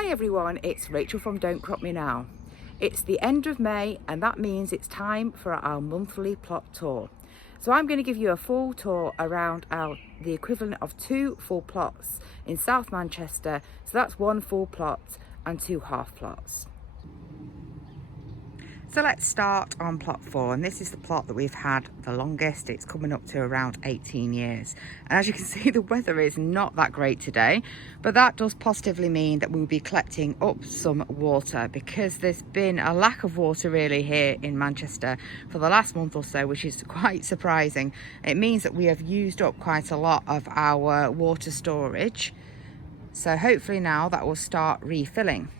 Hi everyone, it's Rachel from Don't Crop Me Now. It's the end of May and that means it's time for our monthly plot tour. So I'm going to give you a full tour around the equivalent of 2 full plots in South Manchester. So that's 1 full plot and 2 half plots. So let's start on plot 4, and this is the plot that we've had the longest. It's coming up to around 18 years. And as you can see, the weather is not that great today, but that does positively mean that we'll be collecting up some water, because there's been a lack of water really here in Manchester for the last month or so, which is quite surprising. It means that we have used up quite a lot of our water storage. So hopefully now that will start refilling.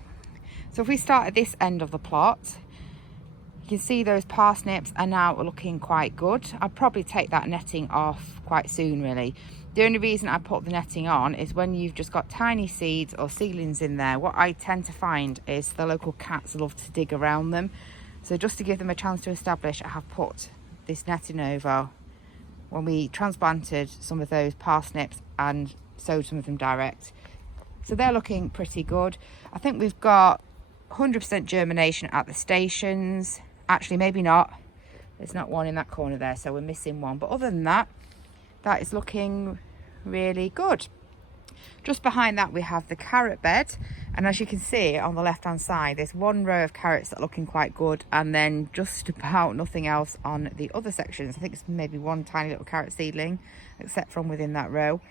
So if we start at this end of the plot, you can see those parsnips are now looking quite good. I'll probably take that netting off quite soon really. The only reason I put the netting on is when you've just got tiny seeds or seedlings in there, what I tend to find is the local cats love to dig around them. So just to give them a chance to establish, I have put this netting over when we transplanted some of those parsnips and sowed some of them direct. So they're looking pretty good. I think we've got 100% germination at the stations. Actually, maybe not. There's not one in that corner there, so we're missing one. But other than that, that is looking really good. Just behind that, we have the carrot bed. And as you can see on the left-hand side, there's 1 row of carrots that are looking quite good, and then just about nothing else on the other sections. I think it's maybe 1 tiny little carrot seedling, except from within that row.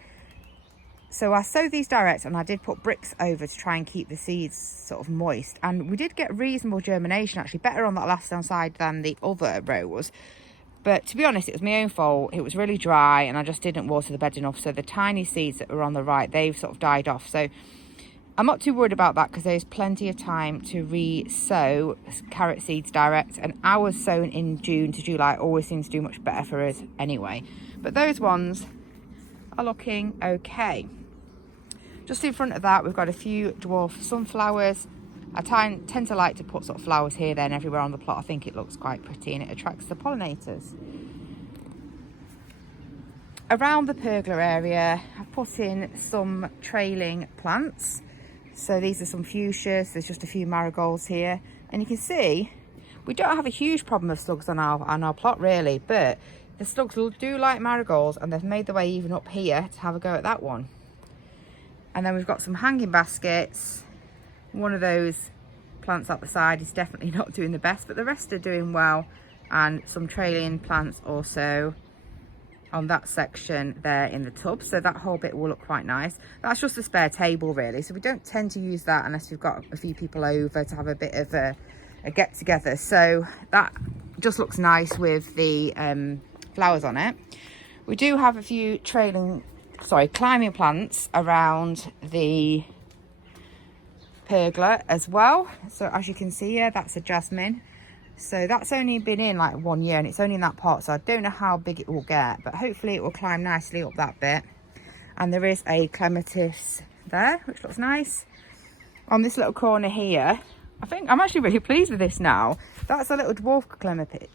So I sowed these direct, and I did put bricks over to try and keep the seeds sort of moist, and we did get reasonable germination, actually better on that left hand side than the other rows. But to be honest, it was my own fault. It was really dry and I just didn't water the bed enough, so the tiny seeds that were on the right, they've sort of died off. So I'm not too worried about that, because there's plenty of time to re-sow carrot seeds direct, and ours sown in June to July always seems to do much better for us anyway. But those ones are looking okay. Just in front of that, we've got a few dwarf sunflowers. I tend to like to put sort of flowers here, there and everywhere on the plot. I think it looks quite pretty and it attracts the pollinators. Around the pergola area, I've put in some trailing plants. So these are some fuchsias. There's just a few marigolds here. And you can see, we don't have a huge problem of slugs on our plot really, but the slugs do like marigolds, and they've made their way even up here to have a go at that one. And then we've got some hanging baskets. One of those plants at the side is definitely not doing the best, but the rest are doing well. And some trailing plants also on that section there in the tub. So that whole bit will look quite nice. That's just a spare table really. So we don't tend to use that unless we've got a few people over to have a bit of a get together. So that just looks nice with the flowers on it. We do have a few climbing plants around the pergola as well. So as you can see here, that's a jasmine. So that's only been in like 1 year, and it's only in that pot, so I don't know how big it will get, but hopefully it will climb nicely up that bit. And there is a clematis there, which looks nice. On this little corner here, I think I'm actually really pleased with this now. That's a little dwarf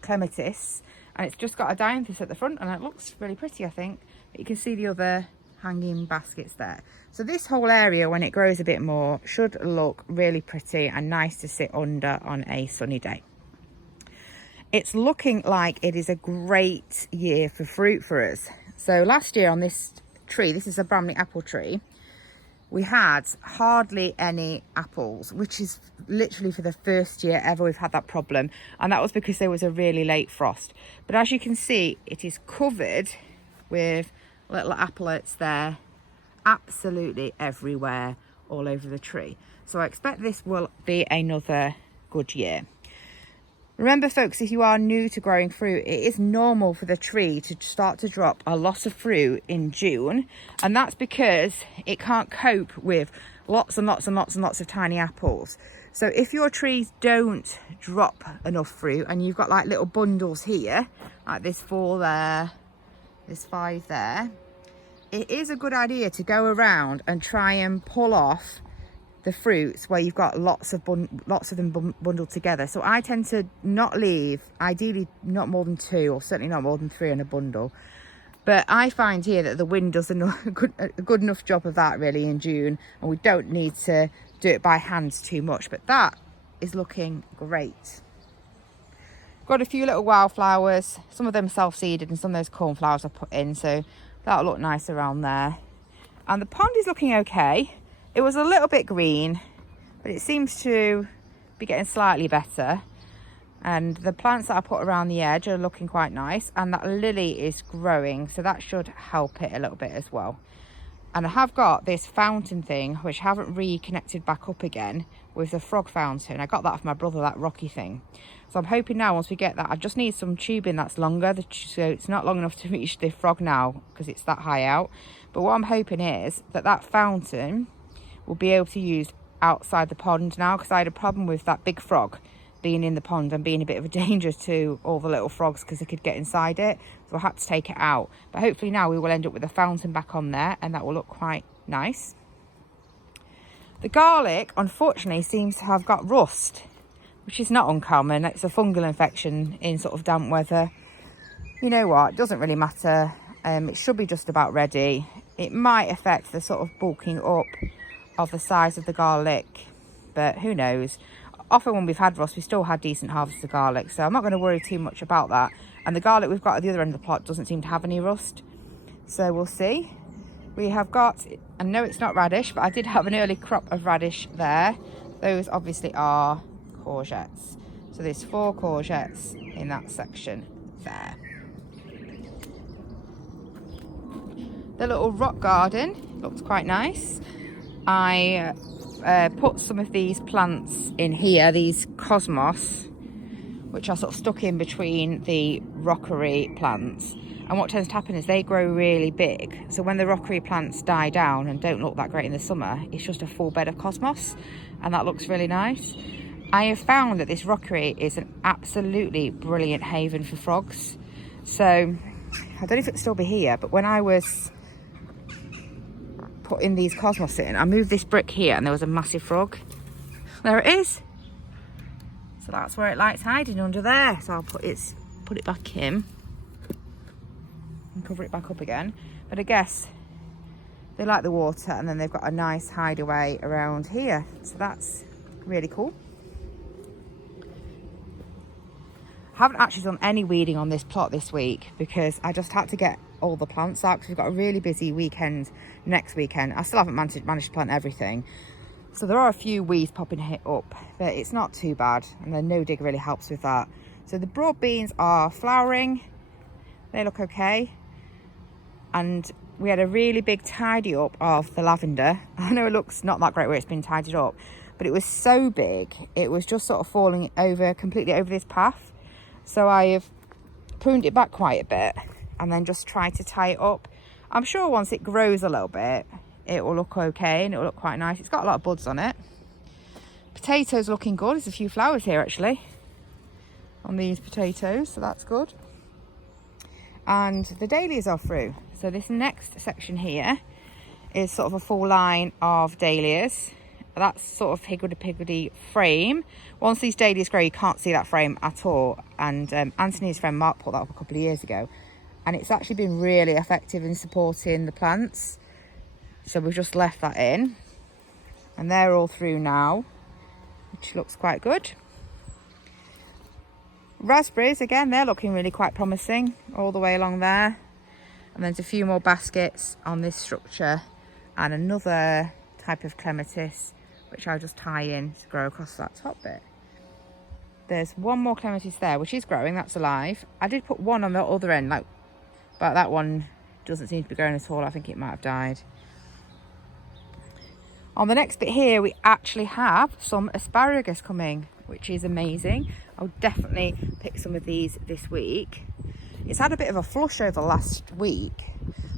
clematis, and it's just got a dianthus at the front, and it looks really pretty, I think. But you can see the other hanging baskets there. So this whole area, when it grows a bit more, should look really pretty and nice to sit under on a sunny day. It's looking like it is a great year for fruit for us. So last year on this tree, this is a Bramley apple tree, we had hardly any apples, which is literally for the first year ever we've had that problem. And that was because there was a really late frost. But as you can see, it is covered with little applets there, absolutely everywhere, all over the tree. So I expect this will be another good year. Remember folks, if you are new to growing fruit, it is normal for the tree to start to drop a lot of fruit in June, and that's because it can't cope with lots and lots and lots and lots of tiny apples. So if your trees don't drop enough fruit, and you've got like little bundles here, like this 4 there, this 5 there, it is a good idea to go around and try and pull off the fruits where you've got lots of them bundled together. So I tend to not leave, ideally not more than 2, or certainly not more than 3 in a bundle. But I find here that the wind does a good enough job of that really in June, and we don't need to do it by hands too much, but that is looking great. Got a few little wildflowers, some of them self-seeded and some of those cornflowers I put in, so that'll look nice around there. And the pond is looking okay. It was a little bit green, but it seems to be getting slightly better. And the plants that I put around the edge are looking quite nice, and that lily is growing, so that should help it a little bit as well. And I have got this fountain thing, which I haven't reconnected back up again with the frog fountain. I got that off my brother, that rocky thing. So I'm hoping now once we get that, I just need some tubing that's longer, so it's not long enough to reach the frog now because it's that high out. But what I'm hoping is that that fountain will be able to use outside the pond now, because I had a problem with that big frog being in the pond and being a bit of a danger to all the little frogs because they could get inside it, so I had to take it out. But hopefully now we will end up with a fountain back on there, and that will look quite nice. The garlic unfortunately seems to have got rust, which is not uncommon. It's a fungal infection in sort of damp weather. You know what, it doesn't really matter. It should be just about ready. It might affect the sort of bulking up of the size of the garlic, but who knows. Often when we've had rust, we still had decent harvests of garlic, so I'm not going to worry too much about that. And the garlic we've got at the other end of the plot doesn't seem to have any rust, so we'll see. We have got, I know it's not radish, but I did have an early crop of radish there. Those obviously are courgettes, so there's 4 courgettes in that section there. The little rock garden looks quite nice. I put some of these plants in here, these cosmos, which are sort of stuck in between the rockery plants. And what tends to happen is they grow really big. So when the rockery plants die down and don't look that great in the summer, it's just a full bed of cosmos, and that looks really nice. I have found that this rockery is an absolutely brilliant haven for frogs. So I don't know if it'll still be here, but when I was putting these cosmos in, I moved this brick here and there was a massive frog. There it is. So that's where it likes hiding, under there. So I'll put it back in and cover it back up again. But I guess they like the water, and then they've got a nice hideaway around here. So that's really cool. I haven't actually done any weeding on this plot this week because I just had to get all the plants out because we've got a really busy weekend next weekend. I still haven't managed to plant everything. So there are a few weeds popping up, but it's not too bad, and the no dig really helps with that. So the broad beans are flowering. They look okay. And we had a really big tidy up of the lavender. I know it looks not that great where it's been tidied up, but it was so big, it was just sort of falling over completely over this path. So I have pruned it back quite a bit and then just tried to tie it up. I'm sure once it grows a little bit, it will look okay and it will look quite nice. It's got a lot of buds on it. Potatoes looking good. There's a few flowers here actually on these potatoes, so that's good. And the dahlias are through. So this next section here is sort of a full line of dahlias. That's sort of higgledy-piggledy frame. Once these dahlias grow, you can't see that frame at all. And Anthony's friend Mark put that up a couple of years ago, and it's actually been really effective in supporting the plants. So we've just left that in, and they're all through now, which looks quite good. Raspberries, again, they're looking really quite promising all the way along there. And there's a few more baskets on this structure, and another type of clematis, which I'll just tie in to grow across that top bit. There's one more clematis there, which is growing, that's alive. I did put one on the other end, but that one doesn't seem to be growing at all. I think it might have died. On the next bit here, we actually have some asparagus coming, which is amazing. I'll definitely pick some of these this week. It's had a bit of a flush over last week.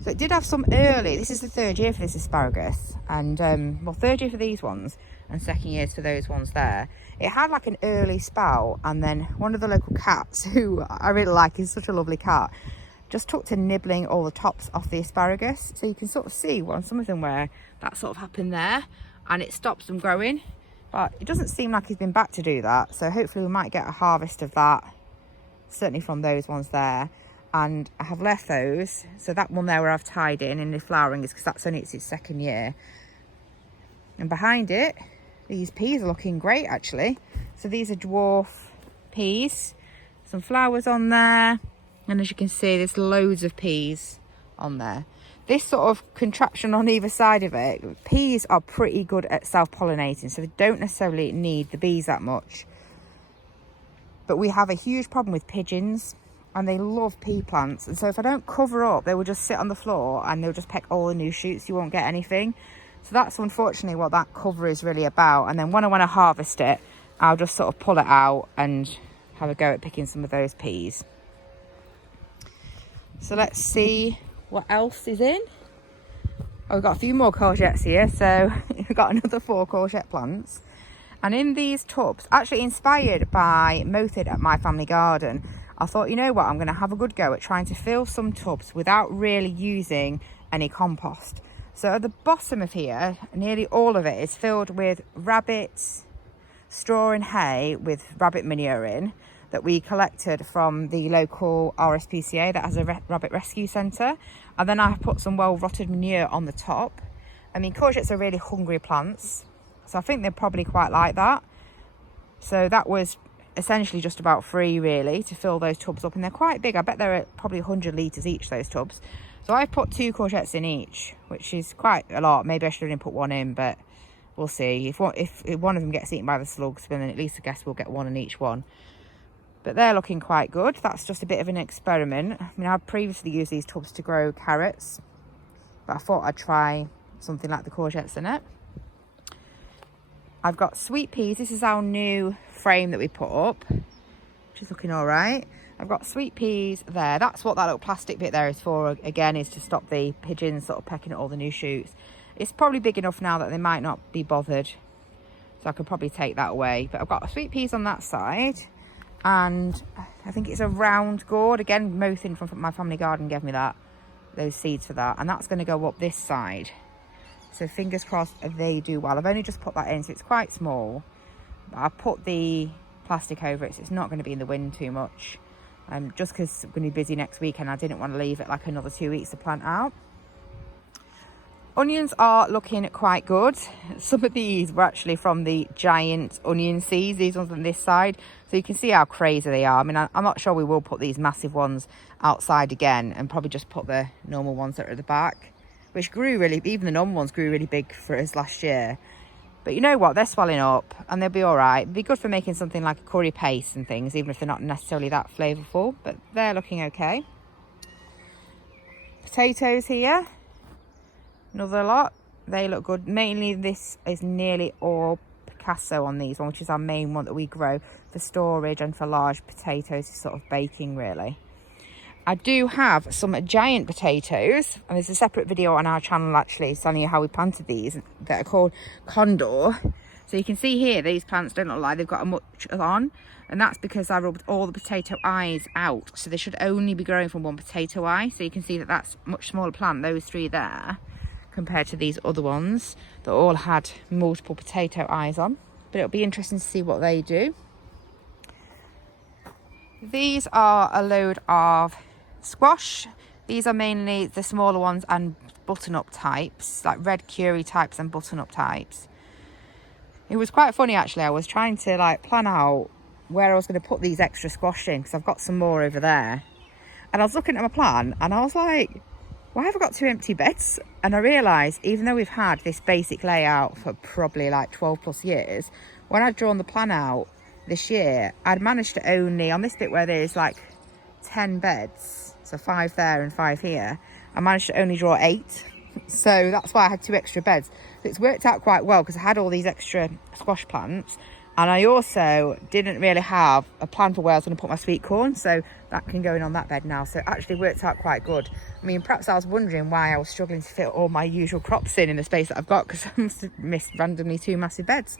So it did have some early, this is the 3rd year for this asparagus, and well, 3rd year for these ones and 2nd years for those ones there. It had like an early spout, and then one of the local cats, who I really like, is such a lovely cat, just took to nibbling all the tops off the asparagus. So you can sort of see on some of them where that sort of happened there, and it stops them growing. But it doesn't seem like he's been back to do that, so hopefully we might get a harvest of that, certainly from those ones there. And I have left those, so that one there where I've tied in and the flowering is because that's only its 2nd year. And behind it, These peas are looking great actually. So these are dwarf peas, some flowers on there, and as you can see there's loads of peas on there. This sort of contraption on either side of it, peas are pretty good at self-pollinating, so they don't necessarily need the bees that much. But we have a huge problem with pigeons, and they love pea plants, and so if I don't cover up, they will just sit on the floor and they'll just peck all the new shoots. You won't get anything. So that's unfortunately what that cover is really about. And then when I want to harvest it, I'll just sort of pull it out and have a go at picking some of those peas. So let's see what else is in. Oh, we've got a few more courgettes here, so we've got another 4 courgette plants. And in these tubs, actually inspired by Mothid at My Family Garden, I thought, you know what, I'm going to have a good go at trying to fill some tubs without really using any compost. So at the bottom of here, nearly all of it is filled with rabbit straw and hay with rabbit manure in, that we collected from the local RSPCA that has a rabbit rescue centre. And then I put some well-rotted manure on the top. I mean, courgettes are really hungry plants, so I think they're probably quite like that. So that was essentially just about free really to fill those tubs up, and they're quite big. I bet they're at probably 100 litres each, those tubs. So I put 2 courgettes in each, which is quite a lot. Maybe I should only put 1 in, but we'll see. If one of them gets eaten by the slugs, then at least I guess we'll get 1 in each one. But they're looking quite good. That's just a bit of an experiment. I mean, I've previously used these tubs to grow carrots, but I thought I'd try something like the courgettes in it. I've got sweet peas. This is our new frame that we put up, which is looking all right. I've got sweet peas there. That's what that little plastic bit there is for, again, is to stop the pigeons sort of pecking at all the new shoots. It's probably big enough now that they might not be bothered, so I could probably take that away. But I've got sweet peas on that side, and I think it's a round gourd. Again, Mothin from My Family Garden gave me those seeds for that, and that's going to go up this side. So fingers crossed they do well. I've only just put that in, so it's quite small. But I put the plastic over it, so it's not going to be in the wind too much. Just because I'm going to be busy next week, and I didn't want to leave it like another 2 weeks to plant out. Onions are looking quite good. Some of these were actually from the giant onion seeds, these ones on this side. So you can see how crazy they are. I mean, I'm not sure we will put these massive ones outside again, and probably just put the normal ones that are at the back, which grew really, even the normal ones grew really big for us last year. But you know what, they're swelling up and they'll be all right. It'd be good for making something like a curry paste and things, even if they're not necessarily that flavourful, but they're looking okay. Potatoes here, another lot. They look good. Mainly this is nearly all Picasso on these one, which is our main one that we grow for storage and for large potatoes, sort of baking really. I do have some giant potatoes, and there's a separate video on our channel actually telling you how we planted these that are called Condor. So you can see here, these plants don't look like they've got much on, and that's because I rubbed all the potato eyes out. So they should only be growing from one potato eye. So you can see that that's a much smaller plant, those 3 there, compared to these other ones that all had multiple potato eyes on. But it'll be interesting to see what they do. These are a load of squash. These are mainly the smaller ones and button-up types, like red curry types and button-up types. It was quite funny actually. I was trying to like plan out where I was going to put these extra squash in, because I've got some more over there, and I was looking at my plan and I was like, why have I got 2 empty beds? And I realised, even though we've had this basic layout for probably like 12 plus years, when I'd drawn the plan out this year, I'd managed to only, on this bit where there's like 10 beds, so 5 there and 5 here, I managed to only draw 8. So that's why I had 2 extra beds. So it's worked out quite well, because I had all these extra squash plants, and I also didn't really have a plan for where I was going to put my sweet corn, so that can go in on that bed now. So it actually worked out quite good. I mean, perhaps I was wondering why I was struggling to fit all my usual crops in the space that I've got, because I must have missed randomly 2 massive beds.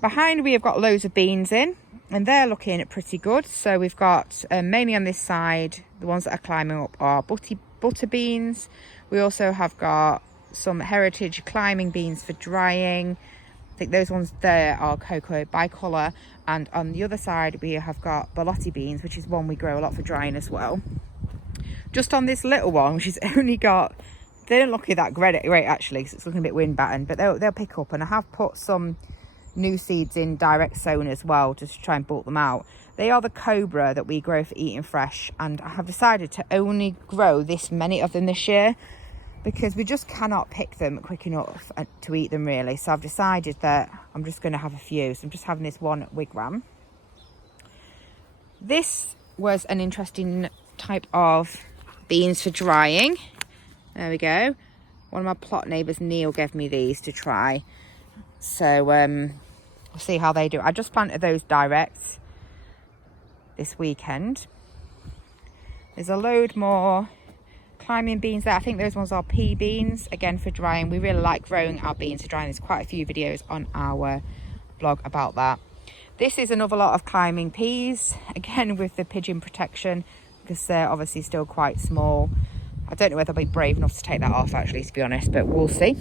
Behind we have got loads of beans in, and they're looking pretty good. So we've got mainly on this side, the ones that are climbing up are butter beans. We also have got some heritage climbing beans for drying. I think those ones there are cocoa bicolor, and on the other side we have got borlotti beans, which is one we grow a lot for drying as well. Just on this little one, which has only got they don't look that great actually, because it's looking a bit wind battered, but they'll pick up. And I have put some new seeds in direct sown as well, just to try and bulk them out. They are the Cobra that we grow for eating fresh, and I have decided to only grow this many of them this year because we just cannot pick them quick enough to eat them really. So I've decided that I'm just going to have a few. So I'm just having this one wigwam. This was an interesting type of beans for drying. There we go. One of my plot neighbours, Neil, gave me these to try. So we'll see how they do. I just planted those direct this weekend. There's a load more climbing beans there. I think those ones are pea beans, again for drying. We really like growing our beans for drying. There's quite a few videos on our blog about that. This is another lot of climbing peas, again with the pigeon protection, because they're obviously still quite small. I don't know whether I'll be brave enough to take that off actually, to be honest, but we'll see.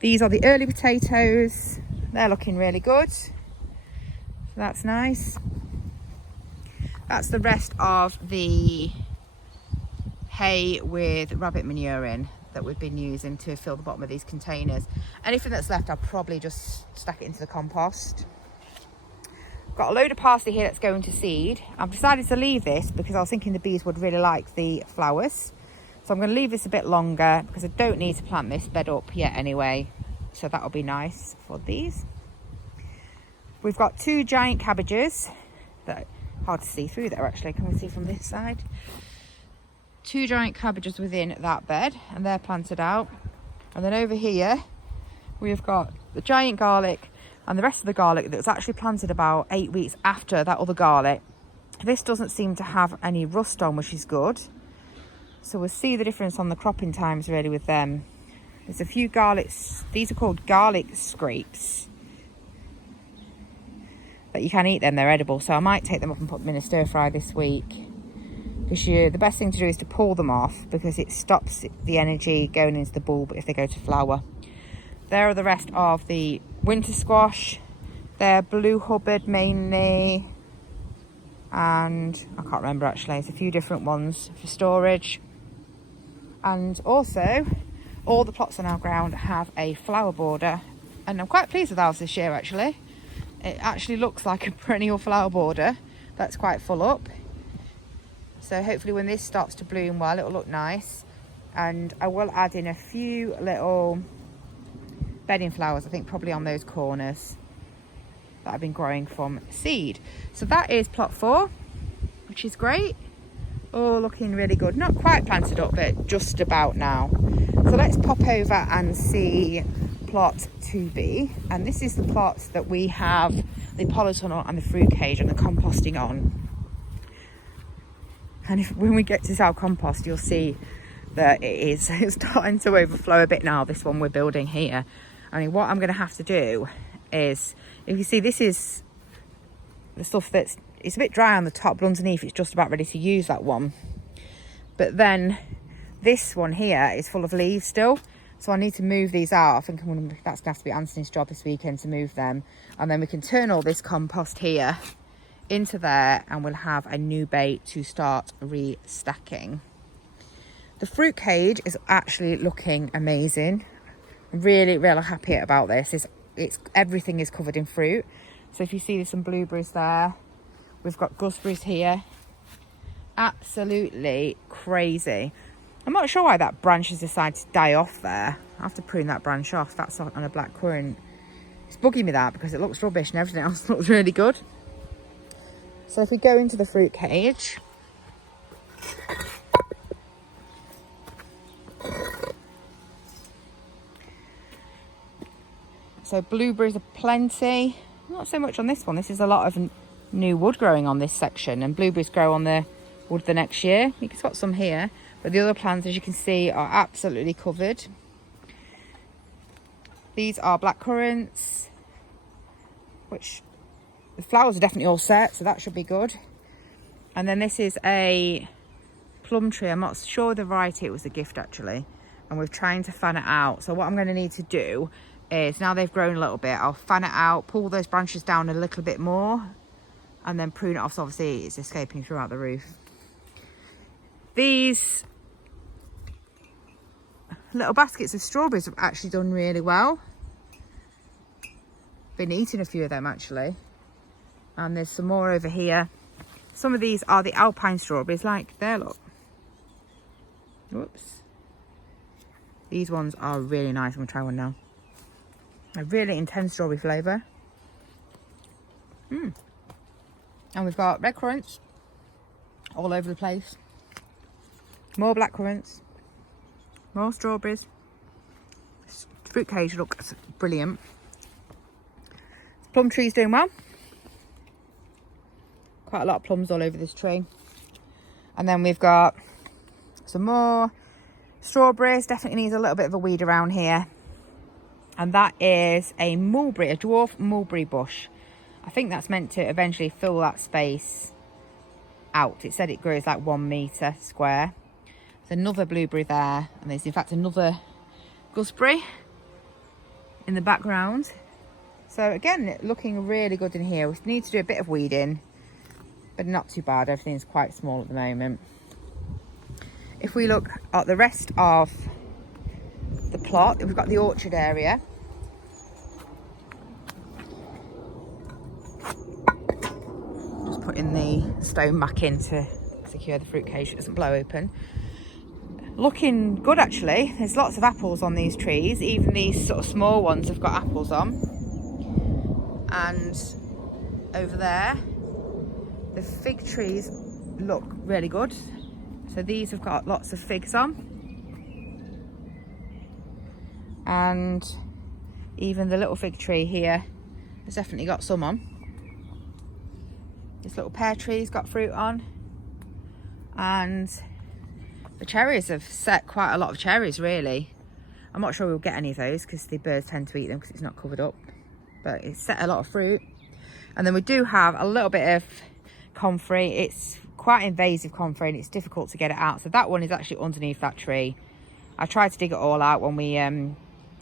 These are the early potatoes. They're looking really good. So that's nice. That's the rest of the hay with rabbit manure in that we've been using to fill the bottom of these containers. Anything that's left, I'll probably just stack it into the compost. Got a load of parsley here that's going to seed. I've decided to leave this because I was thinking the bees would really like the flowers. So I'm going to leave this a bit longer because I don't need to plant this bed up yet anyway. So that'll be nice for these. We've got 2 giant cabbages that are hard to see through there actually. Can we see from this side? 2 giant cabbages within that bed, and they're planted out. And then over here we've got the giant garlic and the rest of the garlic that was actually planted about 8 weeks after that other garlic. This doesn't seem to have any rust on, which is good. So we'll see the difference on the cropping times really with them. There's a few garlics, these are called garlic scrapes. But you can eat them, they're edible. So I might take them up and put them in a stir fry this week. Because the best thing to do is to pull them off, because it stops the energy going into the bulb if they go to flower. There are the rest of the winter squash. They're blue Hubbard mainly. And I can't remember actually, there's a few different ones for storage. And also, all the plots on our ground have a flower border. And I'm quite pleased with ours this year actually. It actually looks like a perennial flower border that's quite full up. So hopefully when this starts to bloom well, it'll look nice. And I will add in a few little bedding flowers, I think probably on those corners that I've been growing from seed. So that is plot 4, which is great. All looking really good. Not quite planted up, but just about now. So let's pop over and see plot 2B. And this is the plot that we have the polytunnel and the fruit cage and the composting on. And when we get to our compost, you'll see that it's starting to overflow a bit now, this one we're building here. I mean, what I'm going to have to do is, if you see, this is the stuff it's a bit dry on the top, but underneath it's just about ready to use that one. But then this one here is full of leaves still. So I need to move these out. I think that's going to have to be Anthony's job this weekend to move them. And then we can turn all this compost here into there, and we'll have a new bait to start restacking. The fruit cage is actually looking amazing. Really happy about this. It's everything is covered in fruit. So if you see, there's some blueberries there. We've got gooseberries here. Absolutely crazy. I'm not sure why that branch has decided to die off there. I have to prune that branch off. That's on a black currant. It's bugging me that because it looks rubbish and everything else looks really good. So if we go into the fruit cage, so blueberries are plenty. Not so much on this one. This is a lot of new wood growing on this section, and blueberries grow on the wood the next year. It's got some here, but the other plants, as you can see, are absolutely covered. These are black currants, which the flowers are definitely all set, so that should be good. And then this is a plum tree. I'm not sure the variety, it was a gift actually, and we're trying to fan it out. So what I'm going to need to do is, now they've grown a little bit, I'll fan it out, pull those branches down a little bit more, and then prune it off so obviously it's escaping throughout the roof. These little baskets of strawberries have actually done really well. Been eating a few of them actually. And there's some more over here. Some of these are the Alpine Strawberries, like there, look. Whoops. These ones are really nice. I'm gonna try one now. A really intense strawberry flavour. And we've got red currants all over the place. More black currants. More strawberries. Fruit cage looks brilliant. Plum tree's doing well. Quite a lot of plums all over this tree. And then we've got some more strawberries. Definitely needs a little bit of a weed around here. And that is a mulberry, a dwarf mulberry bush. I think that's meant to eventually fill that space out. It said it grows like 1 metre square. There's another blueberry there. And there's in fact another gooseberry in the background. So again, looking really good in here. We need to do a bit of weeding, but not too bad. Everything's quite small at the moment. If we look at the rest of the plot, we've got the orchard area. Just putting the stone back in to secure the fruit cage so it doesn't blow open. Looking good actually. There's lots of apples on these trees. Even these sort of small ones have got apples on. And over there, the fig trees look really good. So these have got lots of figs on. And even the little fig tree here has definitely got some on. This little pear tree's got fruit on. And the cherries have set quite a lot of cherries really. I'm not sure we'll get any of those because the birds tend to eat them because it's not covered up. But it's set a lot of fruit. And then we do have a little bit of comfrey. It's quite invasive comfrey and it's difficult to get it out. So that one is actually underneath that tree. I tried to dig it all out when we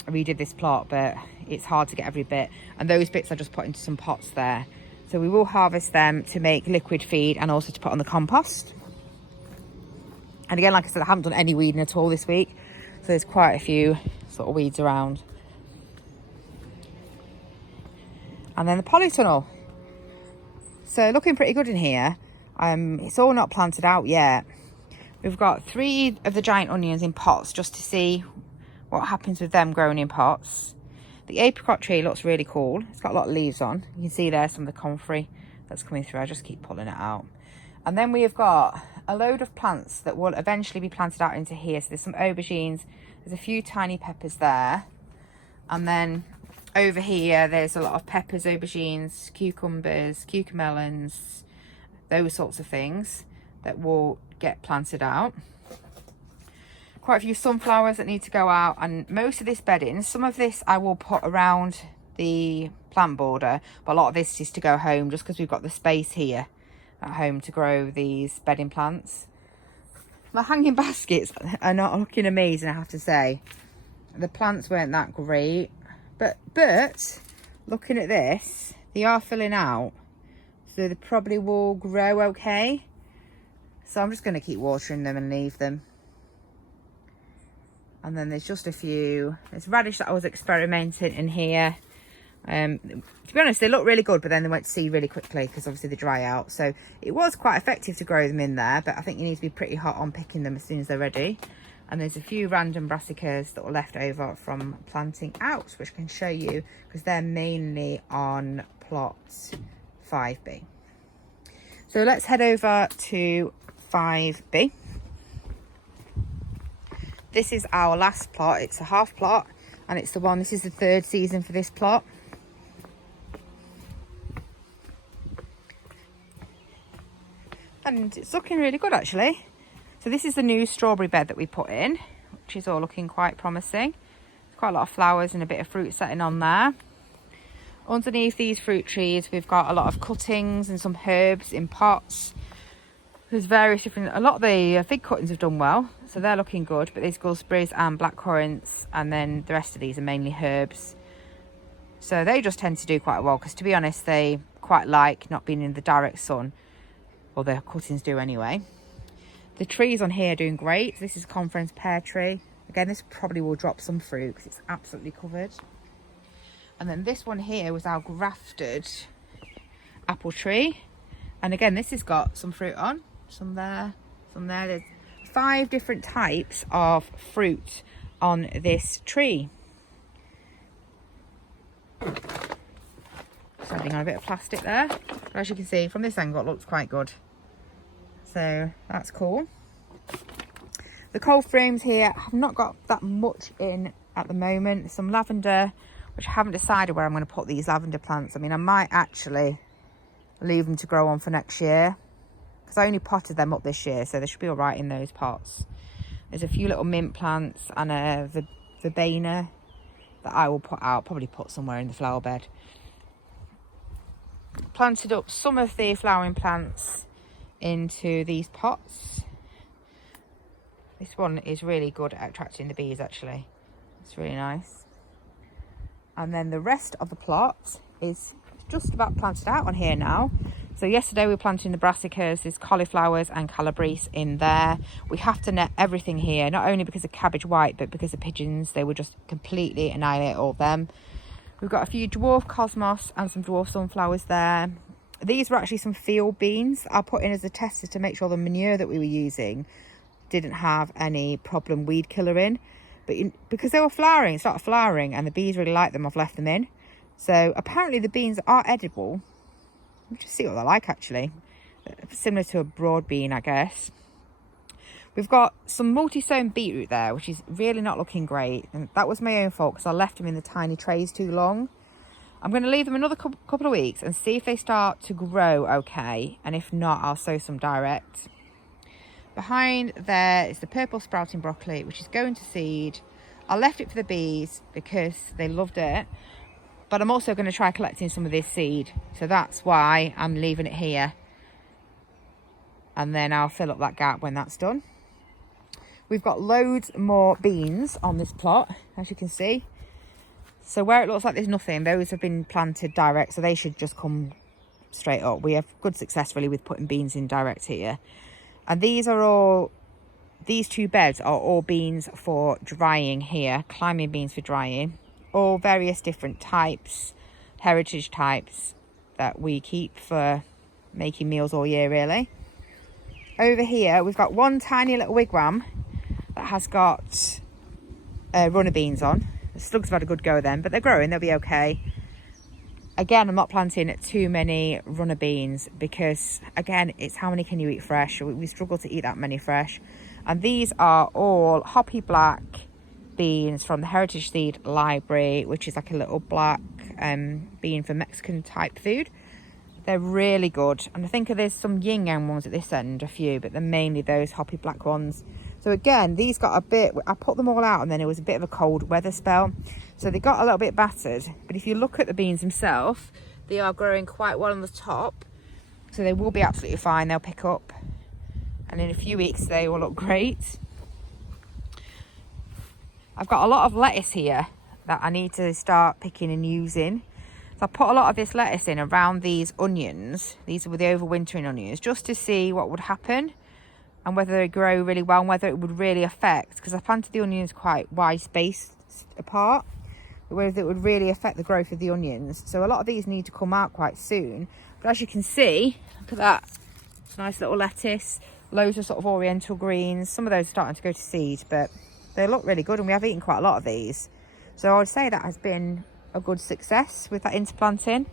redid this plot, but it's hard to get every bit. And those bits I just put into some pots there. So we will harvest them to make liquid feed and also to put on the compost. And again, like I said, I haven't done any weeding at all this week. So there's quite a few sort of weeds around. And then the polytunnel. So looking pretty good in here. It's all not planted out yet. We've got 3 of the giant onions in pots just to see what happens with them growing in pots. The apricot tree looks really cool. It's got a lot of leaves on. You can see there some of the comfrey that's coming through. I just keep pulling it out. And then we have got a load of plants that will eventually be planted out into here. So there's some aubergines. There's a few tiny peppers there. And then over here, there's a lot of peppers, aubergines, cucumbers, cucamelons, those sorts of things that will get planted out. Quite a few sunflowers that need to go out, and most of this bedding, some of this I will put around the plant border, but a lot of this is to go home just because we've got the space here at home to grow these bedding plants. The hanging baskets are not looking amazing, I have to say. The plants weren't that great. But looking at this, they are filling out, so they probably will grow okay. So I'm just going to keep watering them and leave them. And then there's just a few. There's radish that I was experimenting in here. To be honest, they look really good, but then they went to seed really quickly because obviously they dry out. So it was quite effective to grow them in there, but I think you need to be pretty hot on picking them as soon as they're ready. And there's a few random brassicas that were left over from planting out, which I can show you because they're mainly on plot 5B. So let's head over to 5B. This is our last plot. It's a half plot and it's the one, this is the 3rd season for this plot. And it's looking really good actually. So this is the new strawberry bed that we put in, which is all looking quite promising. There's quite a lot of flowers and a bit of fruit setting on there. Underneath these fruit trees, we've got a lot of cuttings and some herbs in pots. There's various different, a lot of the fig cuttings have done well, so they're looking good. But there's gooseberries and black currants, and then the rest of these are mainly herbs. So they just tend to do quite well, because to be honest, they quite like not being in the direct sun. Well, the cuttings do anyway. The trees on here are doing great. This is Conference Pear Tree. Again, this probably will drop some fruit because it's absolutely covered. And then this one here was our grafted apple tree. And again, this has got some fruit on, some there, some there. There's 5 different types of fruit on this tree. Just adding on a bit of plastic there. But as you can see from this angle, it looks quite good. So that's cool. The cold frames here have not got that much in at the moment. Some lavender, which I haven't decided where I'm going to put these lavender plants. I mean, I might actually leave them to grow on for next year, because I only potted them up this year, so they should be all right in those pots. There's a few little mint plants and a verbena that I will put out, probably put somewhere in the flower bed. Planted up some of the flowering plants into these pots. This one is really good at attracting the bees, actually. It's really nice. And then the rest of the plot is just about planted out on here now. So yesterday we were planting the brassicas, there's cauliflowers and calabrese in there. We have to net everything here, not only because of cabbage white, but because of pigeons. They would just completely annihilate all of them. We've got a few dwarf cosmos and some dwarf sunflowers there. These were actually some field beans I put in as a tester to make sure the manure that we were using didn't have any problem weed killer in. But because they were flowering, it started flowering, and the bees really liked them, I've left them in. So apparently the beans are edible. We'll just see what they're like, actually. Similar to a broad bean, I guess. We've got some multi-sown beetroot there, which is really not looking great. And that was my own fault because I left them in the tiny trays too long. I'm going to leave them another couple of weeks and see if they start to grow okay. And if not, I'll sow some direct. Behind there is the purple sprouting broccoli, which is going to seed. I left it for the bees because they loved it. But I'm also going to try collecting some of this seed. So that's why I'm leaving it here. And then I'll fill up that gap when that's done. We've got loads more beans on this plot, as you can see. So where it looks like there's nothing, those have been planted direct. So they should just come straight up. We have good success really with putting beans in direct here. And these 2 beds are all beans for drying here. Climbing beans for drying. All various different types, heritage types that we keep for making meals all year really. Over here we've got one tiny little wigwam that has got runner beans on. The slugs have had a good go then, but they're growing, they'll be okay. Again, I'm not planting too many runner beans because again, it's how many can you eat fresh? We struggle to eat that many fresh. And these are all hoppy black beans from the Heritage Seed Library, which is like a little black bean for Mexican type food. They're really good, and I think there's some yin yang ones at this end, a few, but they're mainly those hoppy black ones. So again, these got a bit, I put them all out and then it was a bit of a cold weather spell, so they got a little bit battered. But if you look at the beans themselves, they are growing quite well on the top, so they will be absolutely fine. They'll pick up, and in a few weeks they will look great. I've got a lot of lettuce here that I need to start picking and using. So I put a lot of this lettuce in around these onions. These are the overwintering onions, just to see what would happen and whether they grow really well and whether it would really affect, because I planted the onions quite wide spaced apart, but whether it would really affect the growth of the onions. So a lot of these need to come out quite soon. But as you can see, look at that. It's a nice little lettuce, loads of sort of oriental greens. Some of those are starting to go to seed, but they look really good, and we have eaten quite a lot of these. So I would say that has been a good success with that interplanting.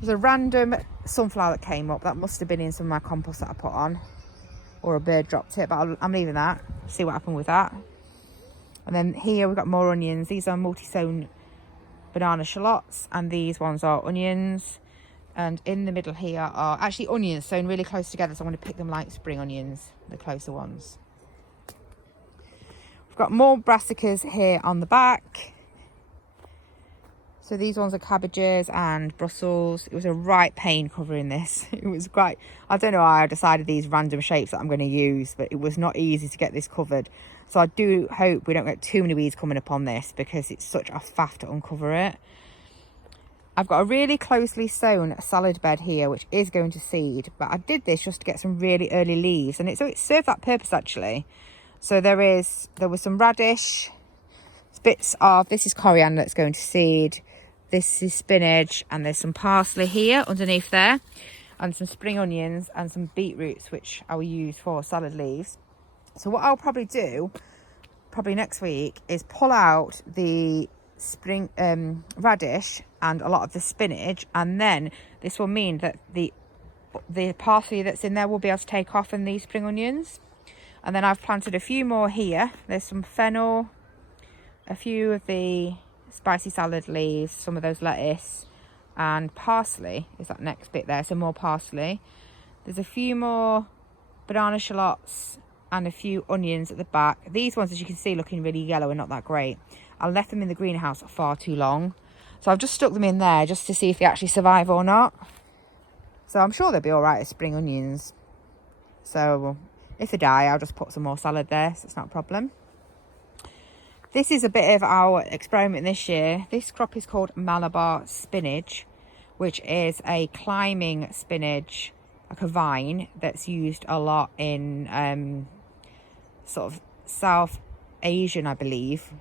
There's a random sunflower that came up. That must have been in some of my compost that I put on, or a bird dropped it, but I'm leaving that. See what happened with that. And then here we've got more onions. These are multi-sown banana shallots, and these ones are onions. And in the middle here are actually onions sown really close together, so I'm going to pick them like spring onions, the closer ones. We've got more brassicas here on the back. So these ones are cabbages and Brussels. It was a right pain covering this. It was quite, I don't know why I decided these random shapes that I'm going to use, but it was not easy to get this covered. So I do hope we don't get too many weeds coming up on this, because it's such a faff to uncover it. I've got a really closely sown salad bed here, which is going to seed, but I did this just to get some really early leaves, and it served that purpose actually. So there was some radish, bits of, this is coriander that's going to seed, this is spinach, and there's some parsley here underneath there, and some spring onions and some beetroots, which I will use for salad leaves. So what I'll probably do, next week, is pull out the spring radish and a lot of the spinach, and then this will mean that the parsley that's in there will be able to take off in these spring onions. And then I've planted a few more here. There's some fennel, a few of the spicy salad leaves, some of those lettuce, and parsley is that next bit there, so more parsley. There's a few more banana shallots and a few onions at the back. These ones, as you can see, looking really yellow and not that great. I left them in the greenhouse far too long, so I've just stuck them in there just to see if they actually survive or not. So I'm sure they'll be all right as spring onions. So if they die, I'll just put some more salad there, so it's not a problem. This is a bit of our experiment this year. This crop is called Malabar Spinach, which is a climbing spinach, like a vine, that's used a lot in sort of South Asian, I believe,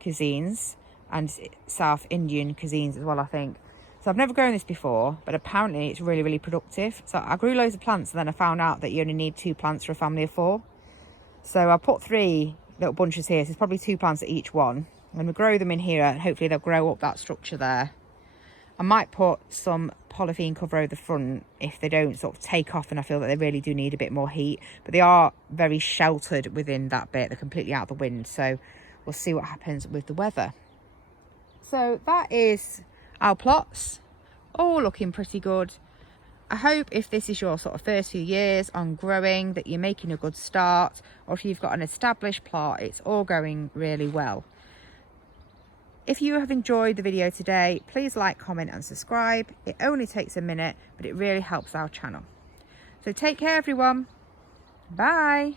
cuisines, and South Indian cuisines as well, I think. So I've never grown this before, but apparently it's really, really productive. So I grew loads of plants, and then I found out that you only need 2 plants for a family of 4. So I put 3 little bunches here, so it's probably 2 plants at each one. I'm going to grow them in here, and hopefully they'll grow up that structure there. I might put some polythene cover over the front if they don't sort of take off and I feel that they really do need a bit more heat. But they are very sheltered within that bit. They're completely out of the wind, so we'll see what happens with the weather. So that is our plots, all looking pretty good. I hope if this is your sort of first few years on growing that you're making a good start, or if you've got an established plot, it's all going really well. If you have enjoyed the video today, please like, comment and subscribe. It only takes a minute, but it really helps our channel. So take care everyone. Bye.